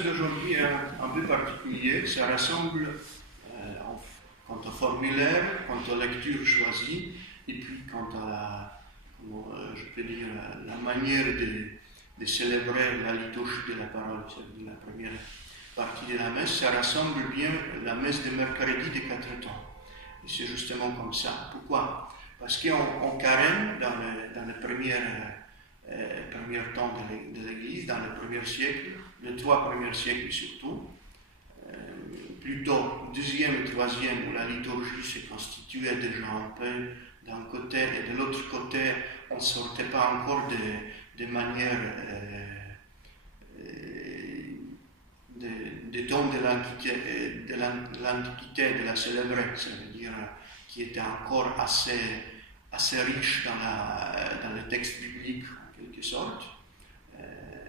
messe d'aujourd'hui est un peu particulier. Ça rassemble quant au formulaire, quant aux lectures choisies, et puis quant à la manière de célébrer la liturgie de la parole, c'est-à-dire la première partie de la messe. Ça rassemble bien la messe de mercredi des 4 temps. Et c'est justement comme ça. Pourquoi? Parce qu'en carême, dans les premiers temps de l'Église, dans les premiers siècles, les 3 premiers siècles surtout, plutôt 2e et 3e, où la liturgie se constituait déjà un peu d'un côté, et de l'autre côté, on ne sortait pas encore de manière des dons de l'Antiquité, de la célébrer, c'est-à-dire qui était encore assez riche dans les textes bibliques, en quelque sorte.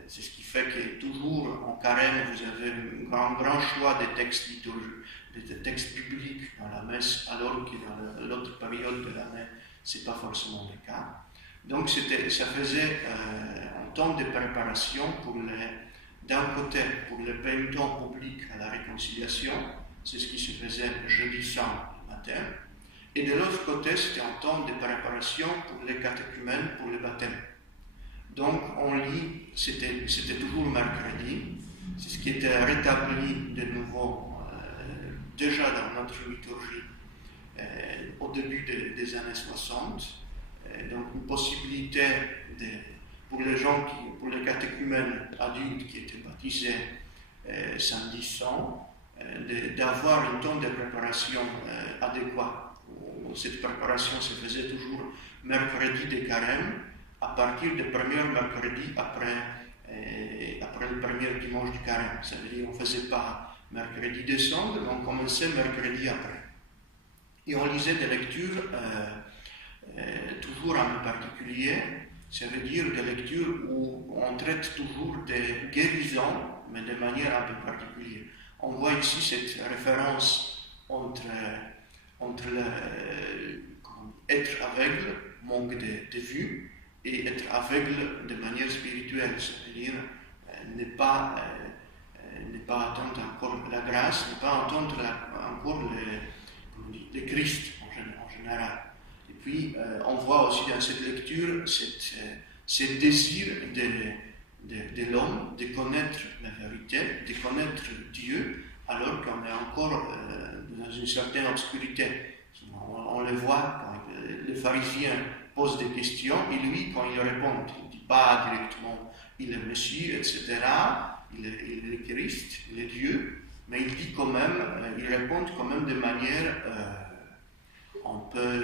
C'est ce qui fait que toujours en carême, vous avez un grand choix de textes liturgiques, de textes bibliques dans la messe, alors que dans l'autre période de l'année, ce n'est pas forcément le cas. Donc ça faisait un temps de préparation d'un côté, pour le paiement public à la réconciliation, c'est ce qui se faisait jeudi saint le matin, et de l'autre côté, c'était un temps de préparation pour les catéchumènes, pour le baptême. Donc on lit, c'était toujours mercredi, c'est ce qui était rétabli de nouveau déjà dans notre liturgie au début des années 60. Donc une possibilité pour les gens, pour les catéchumènes adultes qui étaient baptisés samedi saint, d'avoir un temps de préparation adéquat. Cette préparation se faisait toujours mercredi de carême, à partir du premier mercredi après le premier dimanche du carême. Ça veut dire qu'on ne faisait pas mercredi décembre, mais on commençait mercredi après. Et on lisait des lectures toujours en particulier, ça veut dire des lectures où on traite toujours des guérisons, mais de manière un peu particulière. On voit ici cette référence entre être aveugle, manque de vue, et être aveugle de manière spirituelle, c'est-à-dire ne pas attendre encore la grâce, ne pas attendre encore le Christ en général. Et puis, on voit aussi dans cette lecture ce désir de l'homme de connaître la vérité, de connaître Dieu, alors qu'on est encore dans une certaine obscurité. On le voit quand les pharisiens posent des questions, et lui, quand il répond, il ne dit pas directement il est le Messie, etc., il est le Christ, il est Dieu, mais il dit quand même, il répond quand même de manière un peu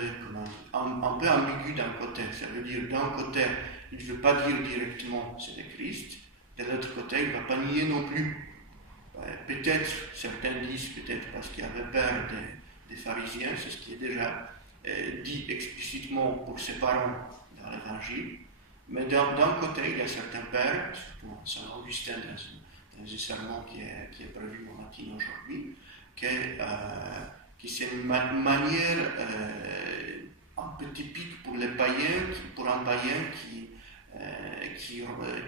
ambiguë d'un côté. Ça veut dire, d'un côté, il ne veut pas dire directement c'est le Christ, de l'autre côté, il ne va pas nier non plus. Peut-être, certains disent peut-être parce qu'il y avait peur des pharisiens, c'est ce qui est déjà dit explicitement pour ses parents dans l'Évangile. Mais d'un côté, il y a certains pères, surtout Saint Augustin dans un sermon qui est prévu au matin aujourd'hui, qui c'est une manière un peu typique pour les païens, pour un païen qui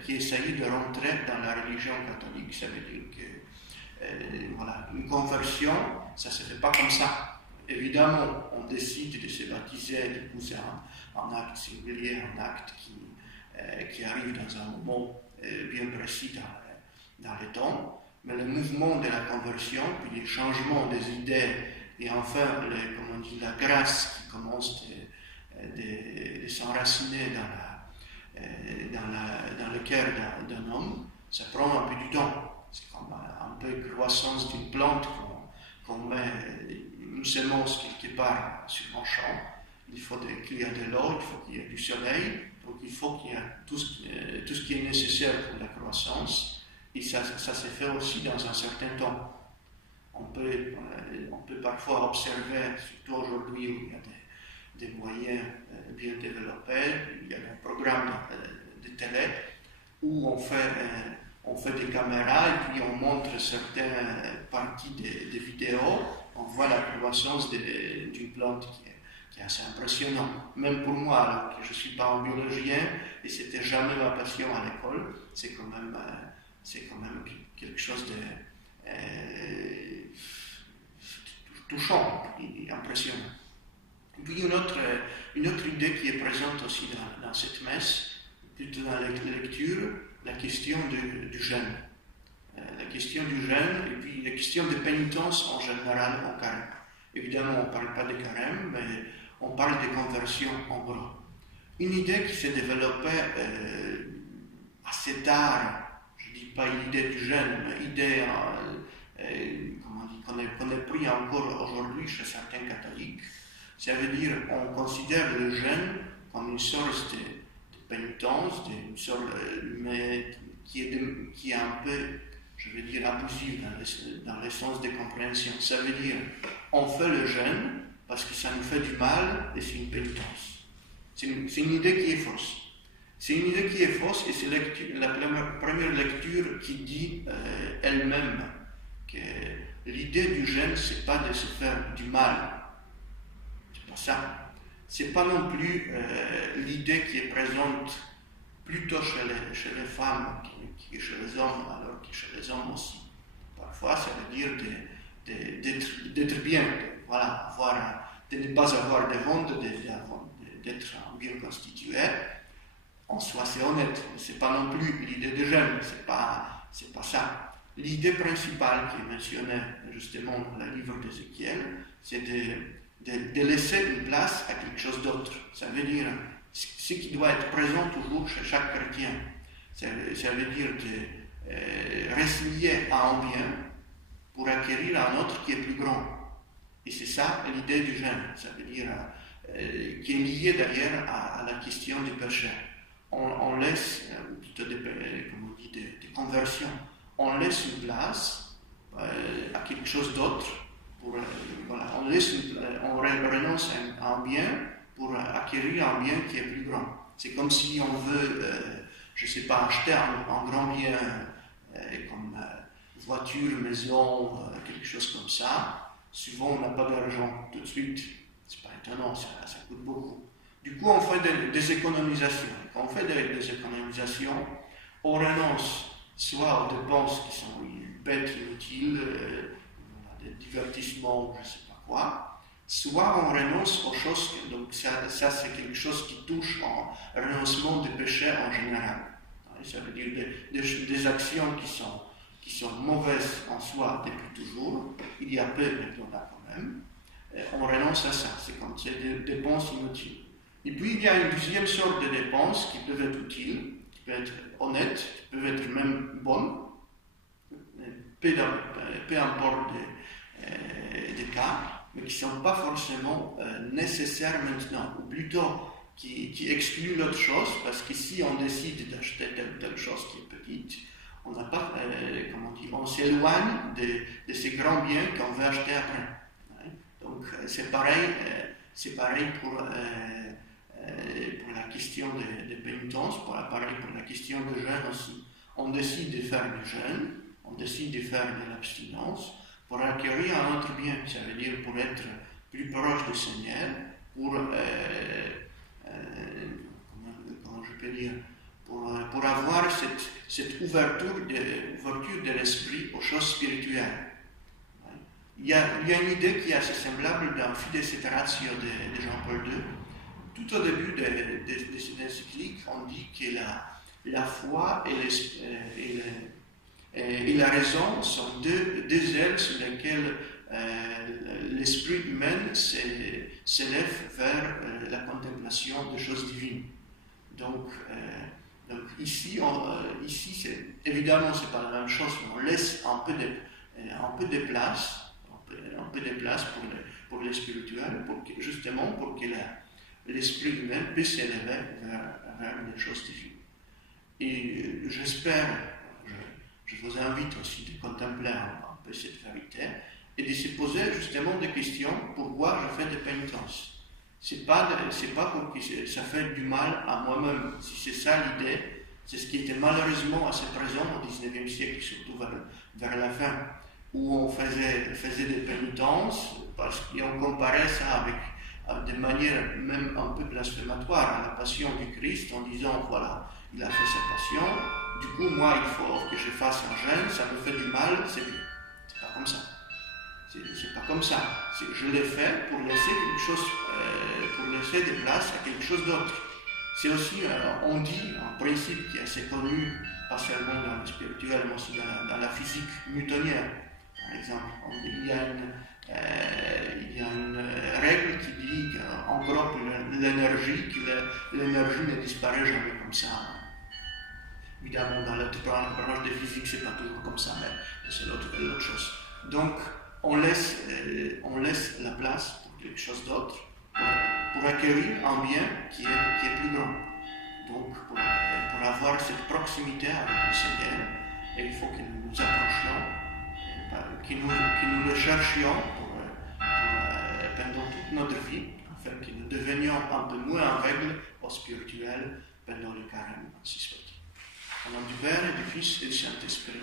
essayait de rentrer dans la religion catholique. Ça veut dire que une conversion, ça ne se fait pas comme ça. Évidemment, on décide de se baptiser, d'épouser un acte singulier, un acte qui arrive dans un moment bien précis dans le temps, mais le mouvement de la conversion, puis le changement des idées, et enfin la grâce qui commence de s'enraciner dans le cœur d'un homme, ça prend un peu du temps. C'est comme un peu la croissance d'une plante qu'on met une semence quelque part sur un champ. Il faut qu'il y ait de l'eau, il faut qu'il y ait du soleil, donc il faut qu'il y ait tout ce qui est nécessaire pour la croissance, et ça se fait aussi dans un certain temps. On peut parfois observer, surtout aujourd'hui où il y a des moyens bien développés, il y a des programmes de télé où on fait des caméras et puis on montre certaines parties des vidéos, on voit la croissance d'une plante qui est assez impressionnante. Même pour moi, alors que je ne suis pas un biologien et ce n'était jamais ma passion à l'école, c'est quand même c'est quand même quelque chose de touchant et impressionnant. Et puis une autre idée qui est présente aussi dans cette messe, plutôt dans la lecture, la question du jeûne. La question du jeûne et puis la question de pénitence en général en carême. Évidemment, on ne parle pas de carême, mais on parle de conversion en gros. Une idée qui s'est développée assez tard, je ne dis pas l'idée du jeûne, mais l'idée qu'on est pris encore aujourd'hui chez certains catholiques, ça veut dire qu'on considère le jeûne comme une sorte de pénitence, une sorte, mais qui est un peu, je veux dire, abusive dans le sens de compréhension. Ça veut dire on fait le jeûne parce que ça nous fait du mal et c'est une pénitence. C'est une idée qui est fausse. C'est une idée qui est fausse et c'est la première lecture qui dit elle-même que l'idée du jeûne, c'est pas de se faire du mal. C'est pas ça. C'est pas non plus l'idée qui est présente plutôt chez les femmes que chez les hommes, alors que chez les hommes aussi. Parfois, ça veut dire d'être bien, de ne pas avoir de honte, d'être bien constitué. En soi, c'est honnête, mais ce n'est pas non plus l'idée de jeûne, c'est pas ça. L'idée principale qui est mentionnée justement dans le livre d'Ézéchiel, c'est de laisser une place à quelque chose d'autre. Ça veut dire ce qui doit être présent toujours chez chaque chrétien. Ça veut dire de résilier à un bien pour acquérir un autre qui est plus grand. Et c'est ça l'idée du jeûne. Ça veut dire qui est lié d'ailleurs à la question du péché. On laisse, plutôt comme on dit, des conversions, on laisse une place à quelque chose d'autre. On renonce à un bien pour acquérir un bien qui est plus grand. C'est comme si on veut, je ne sais pas, acheter un grand bien comme voiture, maison, quelque chose comme ça. Souvent, on n'a pas d'argent tout de suite. C'est pas étonnant, ça coûte beaucoup. Du coup, on fait des économisations. Quand on fait des économisations, on renonce soit aux dépenses qui sont bêtes, inutiles, des divertissements, je ne sais pas quoi, soit on renonce aux choses, donc ça c'est quelque chose qui touche en renoncement des péchés en général. Ça veut dire des actions qui sont mauvaises en soi depuis toujours, il y a peu, mais il y en a quand même, on renonce à ça, c'est comme des dépenses inutiles. Et puis il y a une deuxième sorte de dépenses qui peuvent être utiles, qui peuvent être honnêtes, qui peuvent être même bonnes, peu importe des cas, mais qui ne sont pas forcément nécessaires maintenant, ou plutôt qui excluent l'autre chose, parce que si on décide d'acheter telle chose qui est petite, on n'a pas, on s'éloigne de ces grands biens qu'on veut acheter après. Donc c'est pareil pour la question de pénitence, pareil pour la question de jeûne aussi. On décide de faire du jeûne, on décide de faire de l'abstinence pour acquérir un autre bien, ça veut dire pour être plus proche du Seigneur, pour comment je peux dire, pour avoir cette ouverture de l'esprit aux choses spirituelles. Il y a une idée qui est assez semblable dans Fides et Ratio de Jean-Paul II. Tout au début de cette encyclique, on dit que la foi et la raison sont deux ailes sur lesquelles l'esprit humain s'élève vers la contemplation des choses divines. Donc ici, évidemment, c'est pas la même chose, mais on laisse un peu de place pour le spirituel, justement pour que l'esprit humain puisse s'élever vers les choses divines. Et j'espère, je vous invite aussi de contempler un peu cette vérité et de se poser justement des questions. Pourquoi je fais des pénitences? C'est pas pour que ça fait du mal à moi-même. Si c'est ça l'idée, c'est ce qui était malheureusement assez présent au XIXe siècle, surtout vers la fin, où on faisait des pénitences parce qu'on comparait ça avec de manière même un peu blasphématoire à la passion du Christ en disant voilà, il a fait sa passion, du coup, moi, il faut que je fasse un jeûne, ça me fait du mal, c'est bien. C'est pas comme ça. C'est pas comme ça. Je l'ai fait pour laisser quelque chose, pour laisser de place à quelque chose d'autre. C'est aussi, on dit, un principe qui est assez connu, pas seulement dans le spirituel, mais aussi dans la physique newtonienne. Par exemple, il y a une règle qui dit qu'en gros, l'énergie ne disparaît jamais comme ça. Évidemment, dans la branche de physique, c'est pas toujours comme ça, mais c'est l'autre chose. Donc, on laisse la place pour quelque chose d'autre, pour acquérir un bien qui est plus grand. Donc, pour avoir cette proximité avec le Seigneur, il faut que nous nous approchions, que nous le cherchions pendant toute notre vie, afin que nous devenions un peu moins aveugles au spirituel pendant le carême, si souhaité. Au nom du Père et du Fils et du Saint-Esprit.